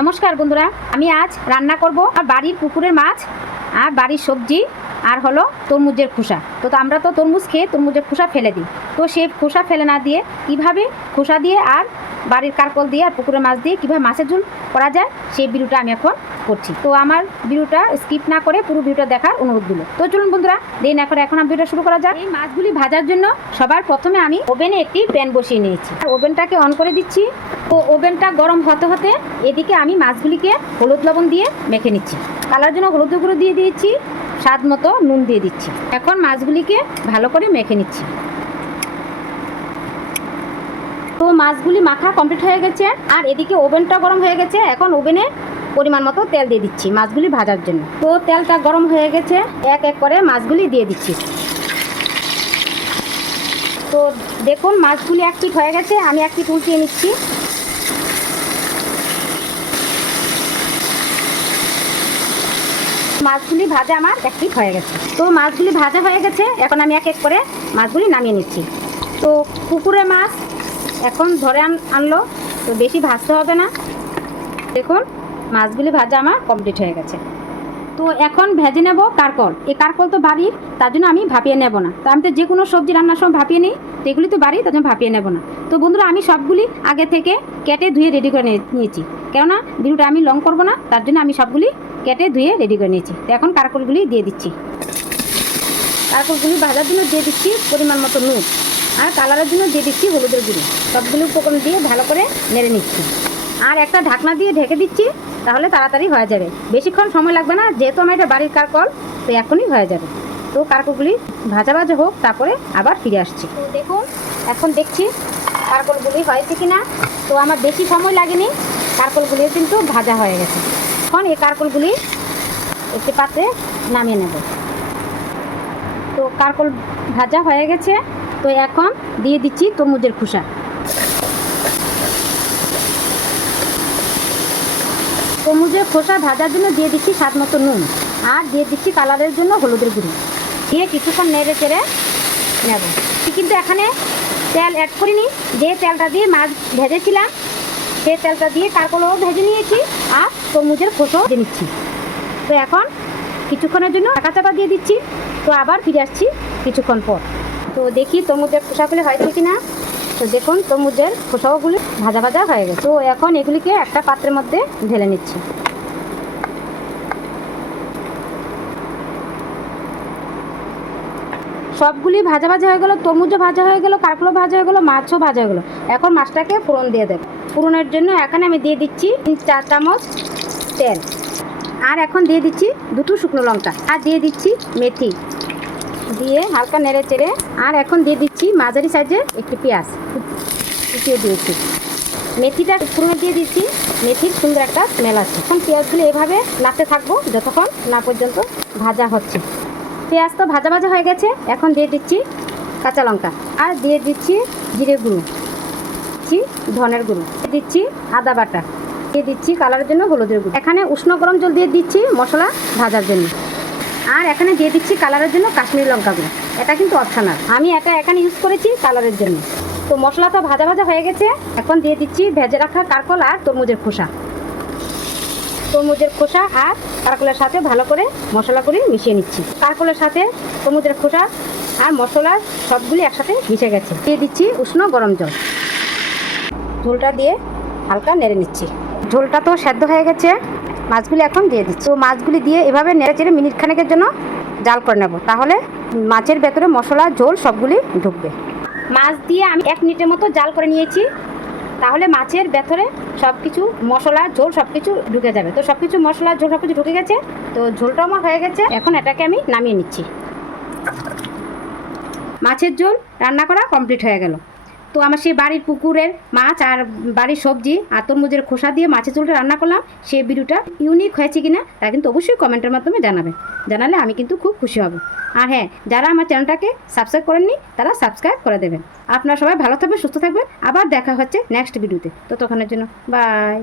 নমস্কার বন্ধুরা, আমি আজ রান্না করব বাড়ির পুকুরের মাছ আর বাড়ির সবজি আর হলো তরমুজের খোসা। তো আমরা তো তরমুজ খেয়ে তরমুজের খোসা ফেলে দিই। তো সেই খোসা ফেলে না দিয়ে কীভাবে খোসা দিয়ে আর বাড়ির কারকল দিয়ে আর পুকুরের মাছ দিয়ে কীভাবে মাছের ঝোল করা যায় সেই ভিডিওটা আমি এখন করছি। তো আমার ভিডিওটা স্কিপ না করে পুরো ভিডিওটা দেখার অনুরোধ দিল। তো চলুন বন্ধুরা, দেরি না করে এখন আমি ভিডিওটা শুরু করা যাক। এই মাছগুলি ভাজার জন্য সবার প্রথমে আমি ওভেনে একটি প্যান বসিয়ে নিয়েছি। ওভেনটাকে অন করে দিচ্ছি। তো ওভেনটা গরম হতে হতে এদিকে আমি মাছগুলিকে হলুদ লবণ দিয়ে মেখে নিচ্ছি। কালার জন্য হলুদ গুঁড়ো দিয়ে দিয়েছি, স্বাদ মতো নুন দিয়ে দিচ্ছি। এখন মাছগুলিকে ভালো করে মেখে নিচ্ছি। তো মাছগুলি মাখা কমপ্লিট হয়ে গেছে আর এদিকে ওভেনটা গরম হয়ে গেছে। এখন ওভেনে পরিমাণ মতো তেল দিয়ে দিচ্ছি মাছগুলি ভাজার জন্য। তো তেলটা গরম হয়ে গেছে, এক এক করে মাছগুলি দিয়ে দিচ্ছি। তো দেখুন মাছগুলি এক পিঠ হয়ে গেছে, আমি এক পিঠ উল্টিয়ে নিচ্ছি। মাছগুলি ভাজা আমার এক পিঠ হয়ে গেছে। তো মাছগুলি ভাজা হয়ে গেছে, এখন আমি এক এক করে মাছগুলি নামিয়ে নিচ্ছি। তো পুকুরে মাছ এখন ধরে আনলো, তো বেশি ভাজতে হবে না। দেখুন মাছগুলি ভাজা আমার কমপ্লিট হয়ে গেছে। তো এখন ভেজে নেব কারকল। এই কারকল তো বাড়ির, তার জন্য আমি ভাপিয়ে নেব না। তো আমি তো যে কোনো সবজি রান্নার সময় ভাপিয়ে নিই, তো এগুলি তো বাড়ি, তার জন্য ভাপিয়ে নেব না। তো বন্ধুরা, আমি সবগুলি আগে থেকে কেটে ধুয়ে রেডি করে নিয়েছি, কেননা ভিডিওটা আমি লং করব না, তার জন্য আমি সবগুলি কেটে ধুয়ে রেডি করে নিয়েছি। তো এখন কারকলগুলি দিয়ে দিচ্ছি। কারকলগুলি ভাজার জন্য দিয়ে দিচ্ছি পরিমাণ মতো নুন, আর কালারের জন্য দিয়ে দিচ্ছি হলুদের গুঁড়ো। সবগুলো উপকরণ দিয়ে ভালো করে নেড়ে নিচ্ছি আর একটা ঢাকনা দিয়ে ঢেকে দিচ্ছি, তাহলে তাড়াতাড়ি হয়ে যাবে, বেশিক্ষণ সময় লাগবে না, যেহেতু আমার এটা বাড়ির কারকল, তো এখনই হয়ে যাবে। তো কারকলগুলি ভাজা ভাজা হোক, তারপরে আবার ফিরে আসছি। তো দেখুন এখন দেখছি কারকলগুলি হয়েছে কিনা। তো আমার বেশি সময় লাগেনি, কারকলগুলি কিন্তু ভাজা হয়ে গেছে। এখন এই কারকলগুলি একটি পাত্রে নামিয়ে নেব। তো কারকল ভাজা হয়ে গেছে, তো এখন দিয়ে দিচ্ছি তরমুজের খোসা। তরমুজের খোসা ভাজার জন্য দিয়ে দিচ্ছি স্বাদ মতো নুন, আর দিয়ে দিচ্ছি কালারের জন্য হলুদের গুঁড়ো। দিয়ে কিছুক্ষণ নেড়ে চেড়ে নেব। কিন্তু এখানে তেল অ্যাড করিনি, যে তেলটা দিয়ে মাছ ভেজেছিলাম সেই তেলটা দিয়ে কারকলও ভেজে নিয়েছি আর তরমুজের খোসাও ভেজে নিচ্ছি। তো এখন কিছুক্ষণের জন্য ঢাকা চাপা দিয়ে দিচ্ছি। তো আবার ফিরে আসছি কিছুক্ষণ পর। তো দেখি তরমুজের খোসাগুলি হয়েছে কিনা। তো দেখুন তরমুজের খোসাগুলি ভাজা ভাজা হয়ে গেছে। তো এখন এগুলিকে একটা পাত্রের মধ্যে ঢেলে নিচ্ছি। সবগুলি ভাজা ভাজা হয়ে গেল, তরমুজও ভাজা হয়ে গেল, কারকলও ভাজা হয়ে গেল, মাছও ভাজা হয়ে গেল। এখন মাছটাকে ফোড়ন দিয়ে দেব। ফোড়নের জন্য এখানে আমি দিয়ে দিচ্ছি 4 চামচ তেল, আর এখন দিয়ে দিচ্ছি 2টো শুকনো লঙ্কা, আর দিয়ে দিচ্ছি মেথি, দিয়ে হালকা নেড়ে চেড়ে, আর এখন দিয়ে দিচ্ছি মাঝারি সাইজের একটি পেঁয়াজ কুচিয়ে দিয়েছি। মেথিটা ফোড়নে দিয়ে দিচ্ছি, মেথির সুন্দর একটা স্মেল আছে। এখন পেঁয়াজগুলো এভাবে নাড়তে থাকবো যতক্ষণ না পর্যন্ত ভাজা হচ্ছে। পেঁয়াজ তো ভাজা ভাজা হয়ে গেছে, এখন দিয়ে দিচ্ছি কাঁচা লঙ্কা, আর দিয়ে দিচ্ছি জিরে গুঁড়ো, দিচ্ছি ধনের গুঁড়ো, দিয়ে দিচ্ছি আদা বাটা, দিয়ে দিচ্ছি কালারের জন্য হলুদের গুঁড়ো। এখানে উষ্ণ গরম জল দিয়ে দিচ্ছি মশলা ভাজার জন্য, আর এখানে দিয়ে দিচ্ছি কালারের জন্য কাশ্মীরি লঙ্কা গুঁড়ো। এটা কিন্তু অপশনাল, আমি এটা এখানে ইউজ করেছি কালারের জন্য। তো মশলা তো ভাজা ভাজা হয়ে গেছে, এখন দিয়ে দিচ্ছি ভেজে রাখা কারকল আর তরমুজের খোসা। তরমুজের খোসা আর কারকলের সাথে ভালো করে মশলা করে মিশিয়ে নিচ্ছি। কারকলের সাথে তরমুজের খোসা আর মশলা সবগুলি একসাথে মিশে গেছে। দিয়ে দিচ্ছি উষ্ণ গরম জল, ঝোলটা দিয়ে হালকা নেড়ে নিচ্ছি। ঝোলটা তো সেদ্ধ হয়ে গেছে, মাছগুলি এখন দিয়ে দিচ্ছি। তো মাছগুলি দিয়ে এভাবে নেড়ে চেড়ে মিনিট খানেকের জন্য জাল করে নেব, তাহলে মাছের ভেতরে মশলা ঝোল সবগুলি ঢুকবে। মাছ দিয়ে আমি 1 মিনিটের মতো জাল করে নিয়েছি, তাহলে মাছের ভেতরে সব কিছু মশলা ঝোল সব কিছু ঢুকে যাবে। তো সব কিছু মশলা ঝোল সব কিছু ঢুকে গেছে, তো ঝোলটা আমার হয়ে গেছে। এখন এটাকে আমি নামিয়ে নিচ্ছি। মাছের ঝোল রান্না করা কমপ্লিট হয়ে গেল। তো আমার সেই বাড়ির পুকুরের মাছ আর বাড়ির সবজি আর তরমুজের খোসা দিয়ে মাছের ঝোলটা রান্না করলাম, সেই ভিডিওটা ইউনিক হয়েছে কিনা তা কিন্তু অবশ্যই কমেন্টের মাধ্যমে জানাবেন। জানালে আমি কিন্তু খুব খুশি হব। আর হ্যাঁ, যারা আমার চ্যানেলটাকে সাবস্ক্রাইব করেননি তারা সাবস্ক্রাইব করে দেবেন। আপনারা সবাই ভালো থাকবেন, সুস্থ থাকবেন। আবার দেখা হচ্ছে নেক্সট ভিডিওতে। ততক্ষণের জন্য বাই।